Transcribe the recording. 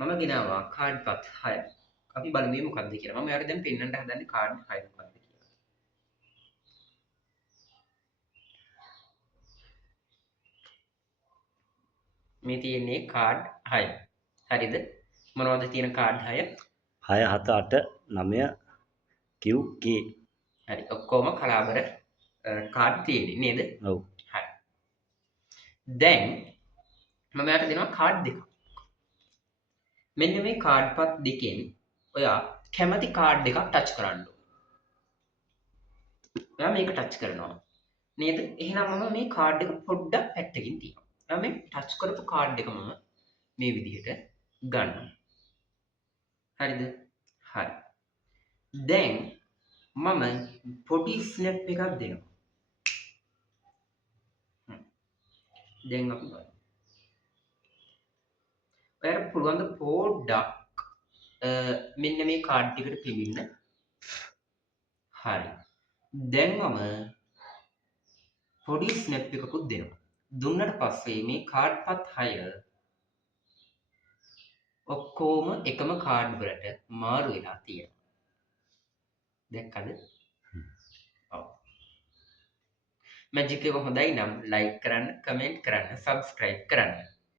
මම ගෙනාවා කාඩ් පත් 6ක්. අපි බලමු මේ මොකක්ද කියලා. මම ඔයාලට දැන් පෙන්වන්න හදන්නේ කාඩ් 6 මොකක්ද කියලා. මේ තියෙන්නේ කාඩ් 6. හරිද? මොනවද තියෙන කාඩ් 6? 6 7 8 9 QK. හරි. ඔක්කොම කලාබර කාඩ් තියෙන්නේ නේද? ඔව්. හරි. දැන් මම ඔයාලට දෙනවා කාඩ් දෙකක්. මෙන්න මේ කාඩ් පත් දෙකෙන් ඔයා කැමති කාඩ් එකක් ටච් කරන්න ඕනේ. ඔයා මේක ටච් කරනවා. නේද? එහෙනම් මම මේ කාඩ් එක පොඩ්ඩක් පැත්තකින් තියනවා. ඔයා මේ ටච් කරපු කාඩ් එක මම මේ විදිහට ගන්නවා. හරිද? හරි. දැන් මම පොඩි ස්නැප් එකක් දෙනවා. දැන් අපි බලමු. ඔයාලට පුළුවන් ද පොඩ්ඩක් මෙන්න මේ කාඩ් එකට පිවින්න. හරි. දැන් මම පොඩි ස්නැප් එකකුත් දෙනවා. දුන්නට පස්සේ මේ කාඩ් පත් 6 ඔක්කොම එකම කාඩ් වලට මාරු වෙලා තියෙනවා. දැක්කද? ඔව්. මැජික් එක හොඳයි නම් ලයික් කරන්න, කමෙන්ට් කරන්න, සබ්ස්ක්‍රයිබ් කරන්න.